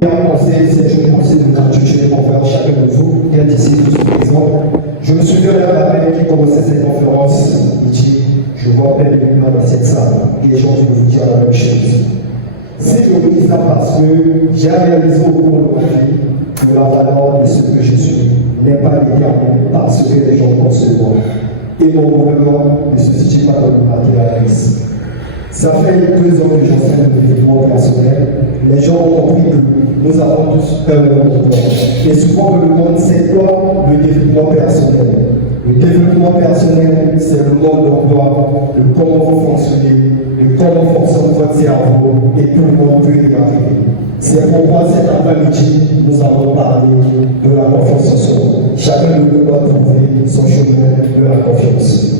C'est une pensée de l'intitulé envers chacun de vous, bien d'ici tous présents. Je me souviens la veille qui commençait cette conférence, il dit, je vois plein de lumière dans cette salle, et les gens vont vous dire la même chose. Si je vous dis ça parce que j'ai réalisé au cours de ma vie que la valeur de ce que je suis n'est pas déterminée par ce que les gens pensent de moi. Et mon bonheur ne se situe pas dans le matérialisme. Ça fait 2 ans que j'enseigne le développement personnel. Les gens ont compris que nous avons tous un monde. Et souvent, le monde, c'est quoi le développement personnel? Le développement personnel, c'est le monde d'emploi, de comment vous fonctionnez, de comment fonctionne votre cerveau, et tout le monde peut y arriver. C'est pourquoi cet après-midi, nous allons parler de la confiance en soi. Chacun de nous doit trouver son chemin de la confiance.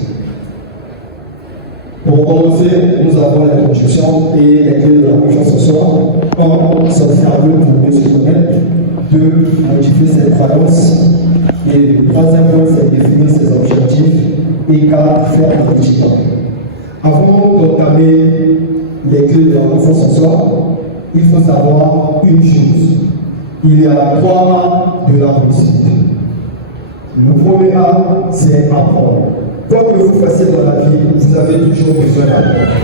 Pour commencer, nous avons l'introduction et les clés de la confiance en soi. 1. S'observer pour mieux se connaître. 2. Modifier ses croyances. Et le 3e point, c'est définir ses objectifs. Et 4. Faire un petit pas. Avant d'entamer les clés de la confiance en soi, il faut savoir une chose. Il y a 3 A de la réussite. Le premier A, c'est apprendre. Quoi que vous fassiez dans la vie, vous avez toujours besoin d'apprendre.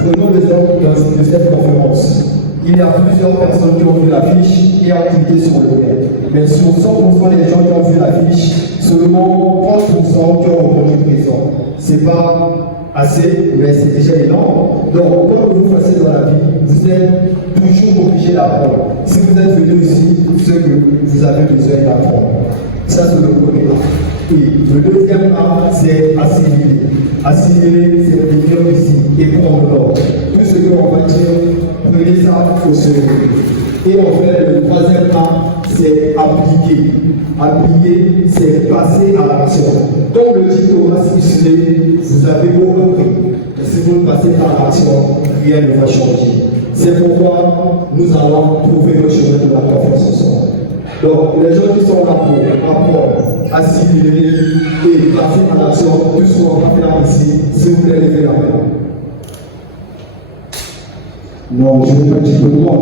Prenons l'exemple de cette conférence. Il y a plusieurs personnes qui ont vu l'affiche et ont cliqué sur le net. Mais sur 100% des gens qui ont vu l'affiche, seulement 30% qui ont répondu présent. C'est pas assez, mais c'est déjà énorme. Donc, quoi que vous fassiez dans la vie, vous êtes toujours obligé d'apprendre. Si vous êtes venu ici, c'est que vous avez besoin d'apprendre. Ça, c'est le premier A. Et le deuxième A, c'est assimiler. Assimiler, c'est venir ici et prendre l'ordre. Tout ce qu'on va dire, prenez ça au sérieux. Et en fait, le troisième A, c'est appliquer. Appliquer, c'est passer à l'action. Comme le dit Thomas Huxley, vous avez beau compris. Mais si vous ne passez pas à l'action, rien ne va changer. C'est pourquoi nous allons trouver le chemin de la confiance en soi. Donc, les gens qui sont là pour apprendre, assimiler et passer à l'action, tout ce qu'on va faire ici, s'il vous plaît, levez la main. Non, je ne veux pas dire de moi.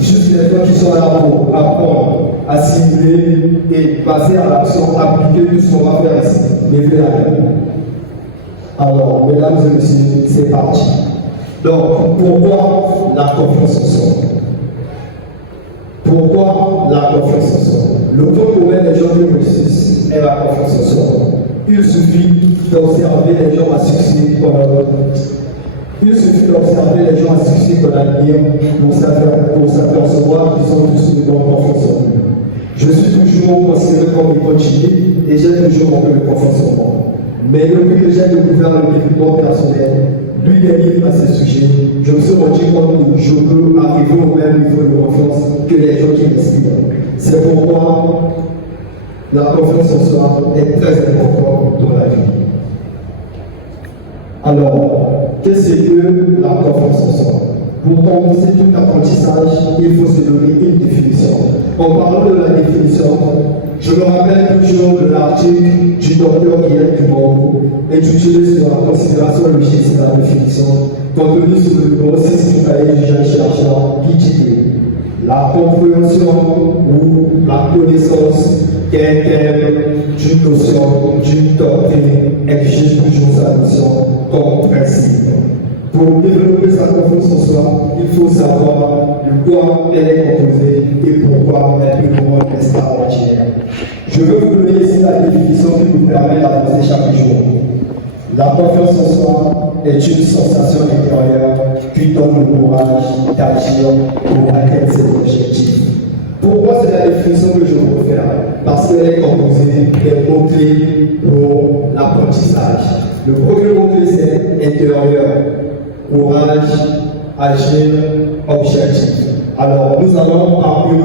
Juste les gens qui sont là pour apprendre, assimiler et passer à l'action, appliquer tout ce qu'on va faire ici, levez la main. Alors, mesdames et messieurs, c'est parti. Donc, pourquoi la confiance en soi? Pourquoi la confiance en soi? Le point commun des gens qui réussissent est la confiance en soi. Il suffit d'observer les gens à succès qu'on admire pour s'apercevoir qu'ils ont tous une bonne confiance en eux. Je suis toujours considéré comme une continuité et j'ai toujours manqué de confiance en moi. Mais depuis que j'ai découvert le développement personnel, lui des livres à ce sujet, je me suis rendu compte que je peux arriver au même niveau de confiance que les gens qui m'inspirent. C'est pourquoi la confiance en soi est très importante dans la vie. Alors, qu'est-ce que la confiance en soi? Pour commencer tout apprentissage, il faut se donner une définition. En parlant de la définition, je me rappelle toujours de l'article du docteur Guillaume Dubourg, intitulé sur la considération logique de la définition, contenu sur le numéro 6 du cahier du jeune chercheur, qui dit que la compréhension ou la connaissance qu'un terme d'une notion, d'une doctrine, exige toujours sa notion comme principe. Pour développer sa confiance en soi, il faut savoir de quoi elle est composée et pourquoi elle peut rendre extraordinaire. Je veux vous donner ici la définition qui vous permet d'avancer chaque jour. La confiance en soi est une sensation intérieure qui donne le courage d'agir pour atteindre ses objectifs. Pourquoi c'est la définition que je veux faire? Parce qu'elle est composée des mots-clés pour l'apprentissage. Le premier mot-clé, c'est intérieur. Courage, agir, objectif. Alors, nous allons parler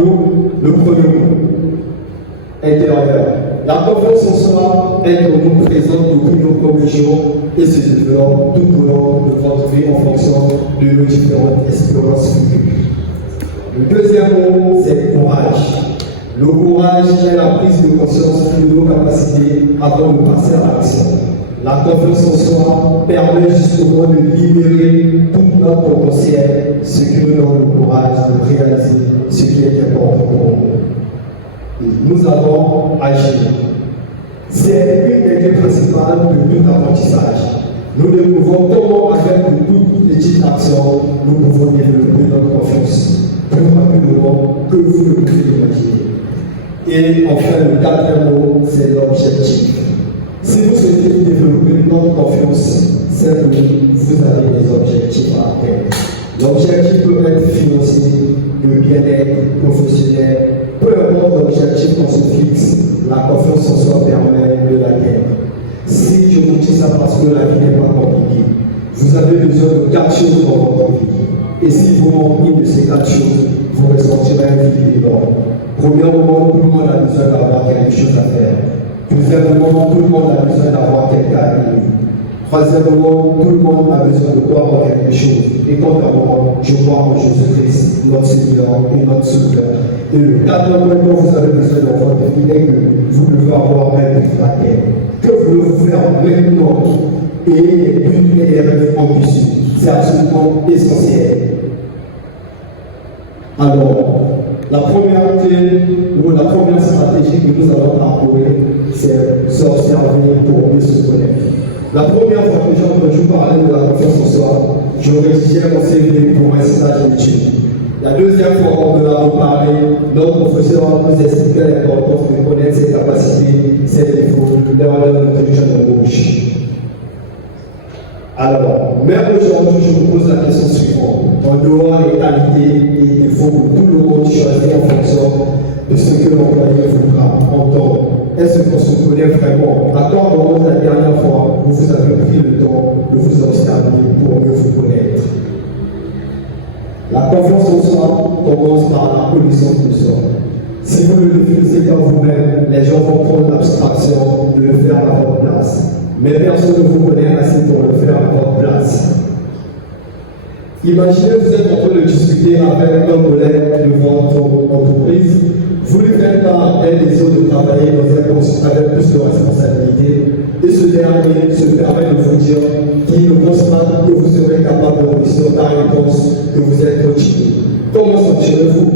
le premier mot, intérieur. La confiance en soi est en nous présente depuis nos premiers jours et se développe tout au long de votre vie en fonction de nos différentes expériences publiques. Le deuxième mot, c'est courage. Le courage est la prise de conscience de nos capacités avant de passer à l'action. La confiance en soi permet justement de libérer toute notre potentiel, ce qui nous donne le courage de réaliser ce qui est important pour nous. Et nous avons agi. C'est une des clés principales de tout apprentissage. Nous découvrons comment, avec de toutes petites actions, nous pouvons développer notre confiance plus rapidement que vous ne pouvez l'imaginer. Et enfin, le quatrième mot, c'est l'objectif. Si vous souhaitez développer notre confiance, c'est que vous avez des objectifs à atteindre. L'objectif peut être financier, le bien-être professionnel, peu importe l'objectif qu'on se fixe, la confiance en soi permet de l'atteindre. Si je vous dis ça parce que la vie n'est pas compliquée, vous avez besoin de 4 choses dans votre vie. Et si vous manquez de ces 4 choses, vous ressentirez un vide énorme. Premièrement, tout le monde a besoin d'avoir quelque chose à faire. Deuxièmement, tout le monde a besoin d'avoir quelqu'un à aimer. Troisièmement, tout le monde a besoin de croire en quelque chose. Et quant à moi, je crois en Jésus-Christ, notre Seigneur et notre Sauveur. Et le quatrième point dont vous avez besoin dans votre vie est que vous devez avoir un but à terre. Que voulez-vous faire maintenant? Et les buts et les rêves ambitieux. C'est absolument essentiel. Alors, la première clé ou la première stratégie que nous allons parcourir, c'est s'observer pour mieux se connaître. La première fois que je parlais de la confiance en soi, je rédigeais mon CV pour un stage d'études. La deuxième fois, on me l'a reparlé, notre professeur nous expliquait l'importance de connaître ses capacités, ses défauts, leur intelligence de gauche. Alors, même aujourd'hui, je vous pose la question suivante. En dehors des qualités et des défauts que tout le monde choisit en fonction de ce que l'employé voudra entendre, est-ce qu'on se connaît vraiment? À quand moment la dernière fois où vous avez pris le temps de vous observer pour mieux vous connaître? La confiance en soi commence par la connaissance de soi. Si vous ne le définissez pas vous-même, les gens vont prendre l'abstraction de le faire à votre place. Mais personne ne vous connaît assez pour le faire à votre place. Imaginez que vous êtes en train de discuter avec un collègue de votre entreprise. Vous lui faites part d'un désir de travailler dans un poste avec plus de responsabilité. Et ce dernier se permet de vous dire qu'il ne pense pas que vous serez capable de réussir car il pense que vous êtes trop timide. Comment sentirez-vous?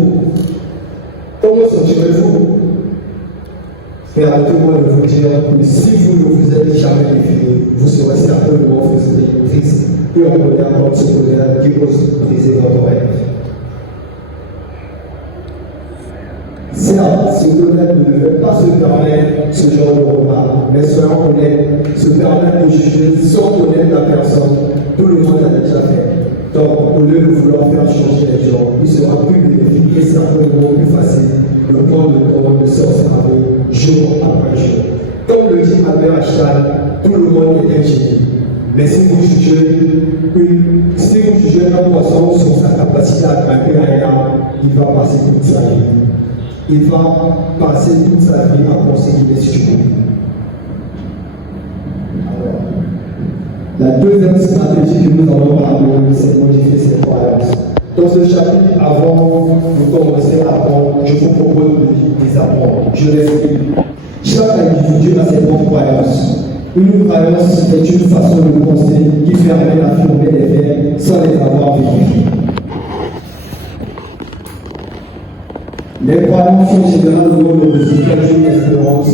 Comment sentirez-vous? Permettez-moi de vous dire que si vous ne vous êtes jamais défini, vous serez certainement triste et en colère contre ce colère qui ose briser votre rêve. Certes, ce collègue ne devait pas se permettre ce genre de repas, mais soyons honnêtes, se permettre de juger sans connaître la personne, tout le monde l'a déjà fait. Donc, au lieu de vouloir faire changer les gens, il sera plus bénéfique et certainement plus facile de prendre le temps de s'observer jour après jour. Comme le dit Albert Einstein, tout le monde est un génie. Mais si vous jugez un poisson sur sa capacité à grimper un arbre, il va passer toute sa vie. Il va passer toute sa vie à penser qu'il est stupide. Alors, la deuxième stratégie que nous allons parler, c'est modifier ses croyances. Dans ce chapitre, avant de commencer à apprendre, je vous propose de les apprendre. Je les explique. Chaque individu a ses propres croyances. Une croyance est une façon de penser qui permet d'affirmer les faits sans les avoir vérifiés. Les croyances sont généralement le résultat d'une expérience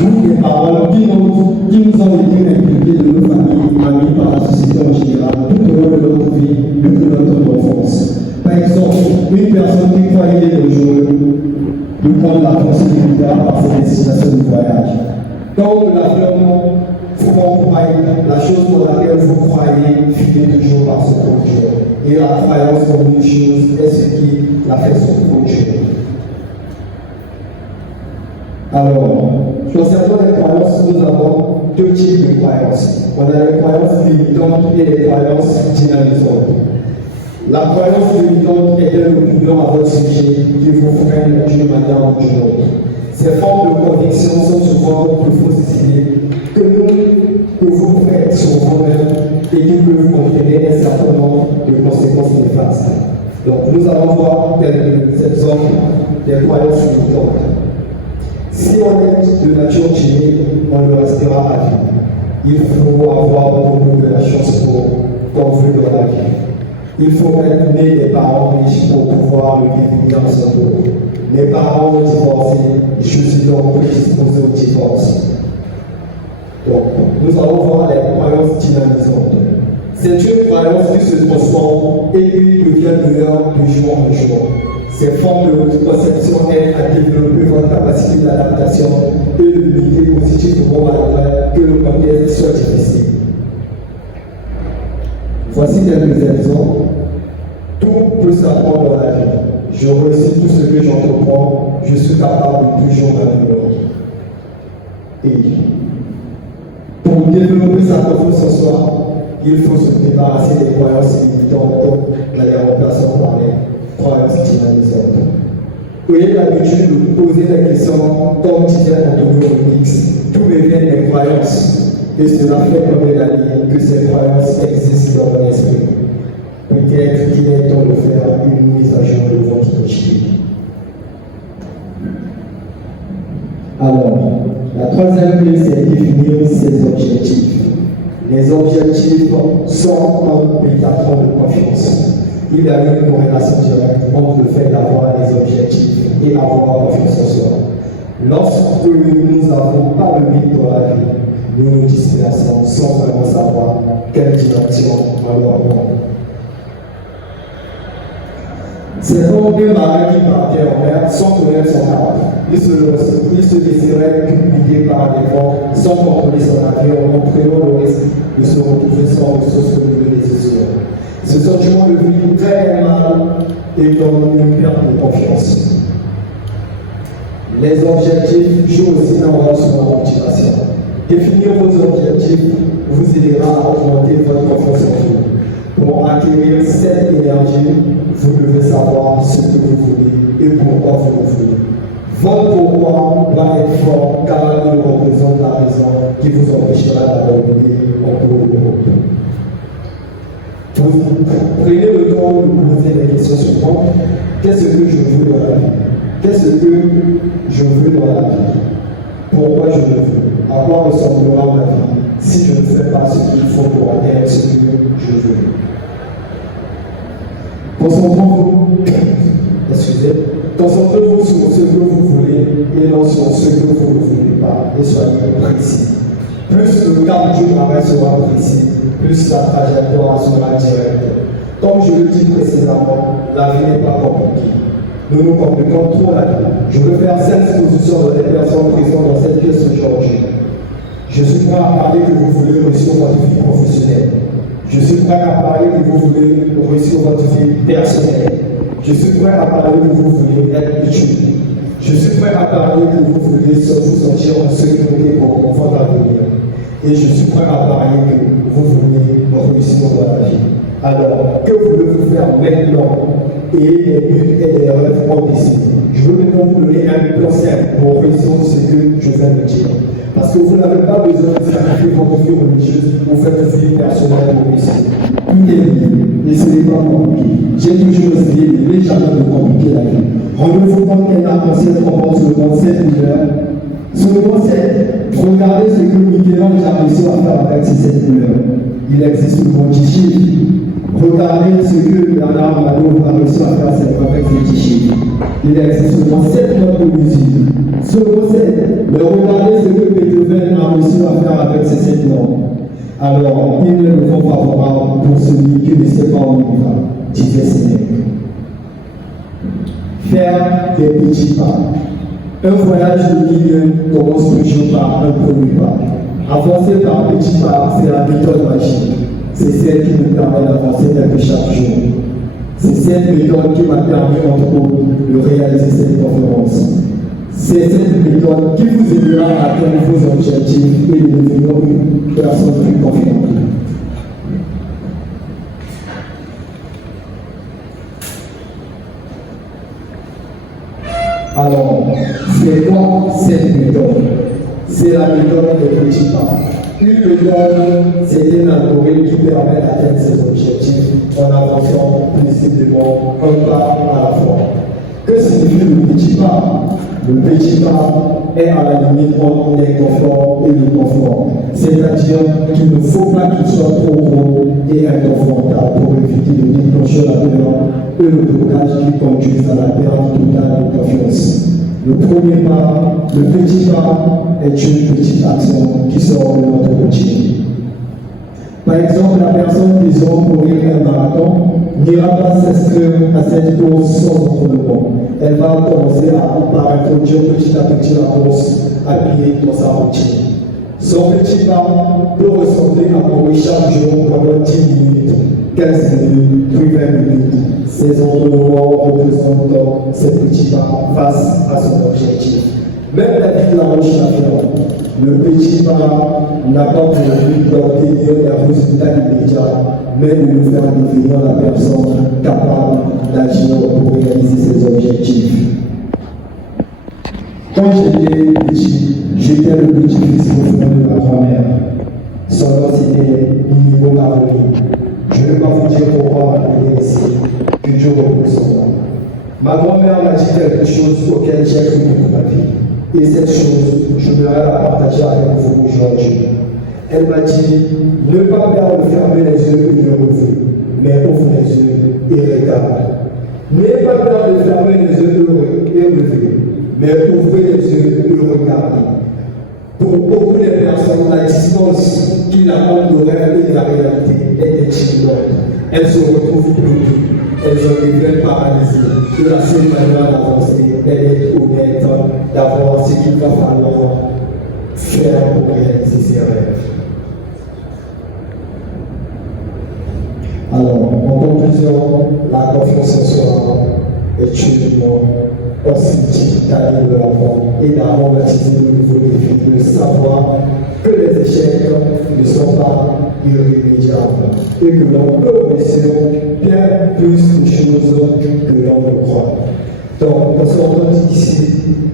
ou des paroles qui nous ont été inculquées de nos familles, amis, par la société en général, tout au long de notre vie, depuis notre enfance. Par exemple, une personne qui croyait dangereux de prendre la pensée militaire par ses destinations de voyage. Quand nous l'affirmons, vous croyez, la chose pour laquelle vous croyez finit toujours par se produire. Et la croyance en une chose est ce qui la fait se produire. Alors, concernant les croyances, nous avons deux types de croyances. On a les croyances limitantes et les croyances dynamisantes. La croyance limitante est une opinion à votre sujet qui vous freine d'une manière ou d'une autre. Ces formes de conviction sont souvent de fausses idées que vous faites sur vous-même et qui peuvent entraîner un certain nombre de conséquences néfastes. Donc, nous allons voir quelques exemples des croyances limitantes. Si on est de nature timide, on le restera à vie. Il faut avoir beaucoup de la chance pour qu'on veut dans la vie. Il faut être né des parents riches pour pouvoir le vivre dans son tour. Les parents divorcés, je suis donc prédisposé au divorce. Donc, nous allons voir les croyances dynamisantes. C'est une croyance qui se transforme et qui devient meilleure de jour en jour. Ces formes de conception aident à développer votre capacité d'adaptation et de l'unité positivement malgré que le contexte soit difficile. Voici quelques exemples. Tout peut s'apprendre dans la vie. Je réussis tout ce que j'entreprends, je suis capable de toujours m'améliorer. Et pour développer sa confiance en soi, il faut se débarrasser des croyances limitantes, donc les remplaçant par les croyances dynamisantes. Ayez l'habitude de poser des questions, comme disait Antonio Remix, tout devient des croyances, et cela fait comme la ligne que ces croyances existent dans mon esprit. Peut-être qu'il est temps de faire une mise à jour de votre esprit. Alors, la troisième clé, c'est définir ses objectifs. Les objectifs sont un médiateur de confiance. Il y a une corrélation directe entre le fait d'avoir des objectifs et avoir confiance en soi. Lorsque nous n'avons pas le but dans la vie, nous nous dispersons sans vraiment savoir quelle direction on doit prendre. C'est comme un marin qui partait en mer sans connaître son cap. Il se laisserait guider par les vents sans contrôler son avion en prenant le risque de se retrouver sans ressources au milieu des océans. Ce sentiment de vie très mal et comme une perte de confiance. Les objectifs jouent aussi un rôle sur la motivation. Définir vos objectifs vous aidera à augmenter votre confiance en vous. Pour acquérir cette énergie, vous devez savoir ce que vous voulez et pourquoi vous le voulez. Votre pourquoi doit être fort car il représente la raison qui vous empêchera d'abandonner en cours de route. Prenez le temps de vous poser des questions suivantes. Qu'est-ce que je veux dans la vie? Qu'est-ce que je veux dans la vie? Pourquoi je le veux? À quoi ressemblera ma vie si je ne fais pas ce qu'il faut pour atteindre ce que je veux? Concentrez-vous sur ce que vous voulez et non sur ce que vous ne voulez pas, et soyez précis. Plus le cap du travail sera précis, plus la trajectoire sera directe. Comme je le dis précédemment, la vie n'est pas compliquée. Nous nous compliquons trop la vie. Je veux faire 5 expositions des personnes présentes dans cette pièce aujourd'hui. Je suis prêt à parler que vous voulez réussir votre vie professionnelle. Je suis prêt à parler que vous voulez réussir votre vie personnelle. Je suis prêt à parler que vous voulez être utile. Je suis prêt à parler que vous voulez vous sentir en sécurité pour votre avenir. Et je suis prêt à parler que vous voulez réussir dans la vie. Alors, que voulez-vous faire maintenant? Et les buts et les rêves ambitieux. Je veux maintenant vous donner un plan simple pour réussir ce que je viens de dire. Parce que vous n'avez pas besoin de sacrifier votre vie religieuse pour faire une vie personnelle pour réussir. Tout est libre et ce n'est pas compliqué. J'ai toujours essayé de ne jamais de compliquer la vie. Rendez-vous compte qu'un arc-en-ciel comporte seulement 7 couleurs. Seulement 7. Regardez ce que Michel-Ange a réussi à faire avec ces 7 couleurs. Il existe le mot chiffre. Regardez ce que Bernard Madoff a réussi à faire avec ces chiffres. Il existe seulement 7 notes de musique. Seulement 7. Mais regardez ce que Beethoven a réussi à faire avec ces 7 notes. Alors, il est le vent favorable pour celui qui ne sait pas où il va, disait Sénèque. Faire des petits pas. Un voyage de ligne commence toujours par un premier pas. Avancer par petits pas, c'est la méthode magique. C'est celle qui nous permet d'avancer quelque chaque jour. C'est cette méthode qui m'a permis, entre autres, de réaliser cette conférence. C'est cette méthode qui vous aidera à atteindre vos objectifs et de devenir une personne plus confiante. Alors, c'est quoi cette méthode? C'est la méthode des petits pas. Une méthode, c'est un algorithme qui permet d'atteindre ses objectifs en avançant paisiblement un pas à la fois. Que signifie le petit pas? Le petit pas est à la limite entre l'inconfort et le confort. C'est-à-dire qu'il ne faut pas qu'il soit trop gros et inconfortable pour éviter de déclencher la peur et le blocage qui conduisent à la perte totale de confiance. Le premier pas, le petit pas, est une petite action qui sort de notre routine. Par exemple, la personne désirant courir un marathon n'ira pas s'inscrire à cette course sans entraînement. Elle va commencer par introduire petit à petit la course à pied dans sa routine. Son petit pas peut ressembler à courir chaque jour pendant 10 minutes, 15 minutes, puis 20 minutes. Ces entraînements représentent donc ces petits pas face à son objectif. Même la vie de la roche le petit pas n'a pas pour but d'obtenir des résultats immédiats, mais de nous faire devenir la personne capable d'agir pour réaliser ses objectifs. Quand j'étais petit, j'étais le petit-fils de ma grand-mère. Son nom c'était Minigo Maroni. Je ne vais pas vous dire pourquoi elle est ici, que Dieu repose son nom. Ma grand-mère m'a dit quelque chose auquel j'ai cru toute ma vie. Et cette chose, je voudrais la partager avec vous aujourd'hui. Elle m'a dit, ne pas perdre de fermer les yeux et de revu, mais ouvre les yeux et regarde. N'ayez pas peur de fermer les yeux et revu, mais ouvrez les yeux et regardez. Pour beaucoup de personnes, la distance qui la rend le rêve et la réalité est intimidante. Elles se retrouvent bloquées. Elles ont deviennent paralysées. De la seule manière d'avancer, elle est honnête, d'avoir ce qu'il va falloir faire pour réaliser ses rêves. Alors, en conclusion, la confiance en soi est une aussi d'aller de l'avant et d'avoir baptisé de nouveaux défis, de savoir que les échecs ne sont pas irrémédiables et que l'on peut réussir bien plus de choses que l'on ne croit. Donc, en sortant d'ici,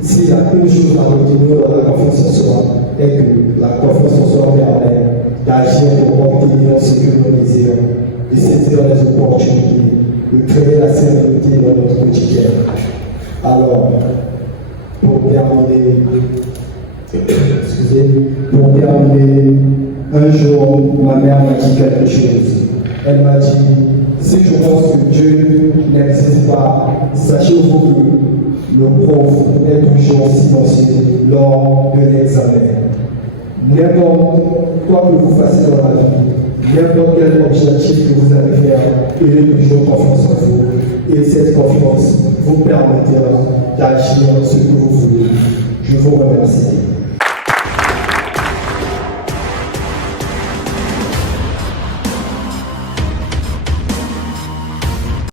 s'il y a une chose à retenir dans la confiance en soi, est que la confiance en soi permet d'agir pour obtenir ce que l'on désire, de saisir les opportunités, de créer la sérénité dans notre quotidien. Alors, pour terminer, un jour, ma mère m'a dit quelque chose. Elle m'a dit, si je pense que Dieu n'existe pas, sachez-vous que le prof est toujours silencieux lors de l'examen. N'importe quoi que vous fassiez dans la vie, n'importe quel objectif que vous allez faire, ayez toujours confiance en vous. Et cette confiance vous permettra d'agir ce que vous voulez. Je vous remercie.